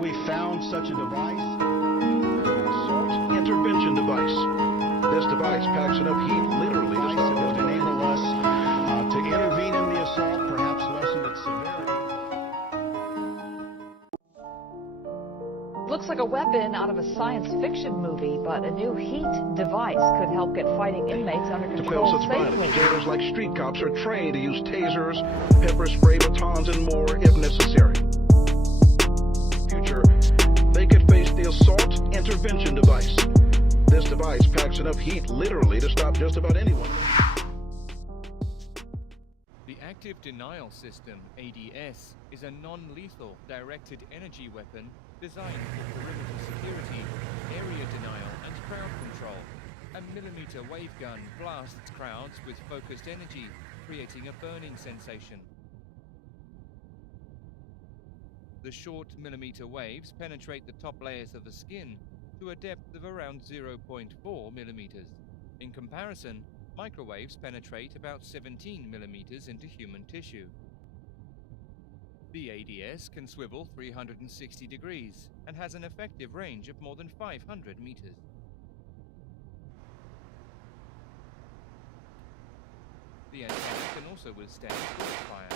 We found such a device. Assault intervention device. This device packs enough heat literally to stop That would just about enable us to intervene in the assault, perhaps lessen its severity. Looks like a weapon out of a science fiction movie, but a new heat device could help get fighting inmates under To control quell such safely. violence, jailers like street cops are trained to use tasers, pepper spray, batons, and more if necessary. Future, they could face the assault intervention device. This device packs enough heat literally to stop just about anyone. The Active Denial System, ADS, is a non-lethal directed energy weapon designed for perimeter security, area denial, and crowd control. A millimeter wave gun blasts crowds with focused energy, creating a burning sensation. The short millimeter waves penetrate the top layers of the skin to a depth of around 0.4 millimeters. In comparison, microwaves penetrate about 17 millimeters into human tissue. The ADS can swivel 360 degrees and has an effective range of more than 500 meters. The antenna can also withstand bullet fire.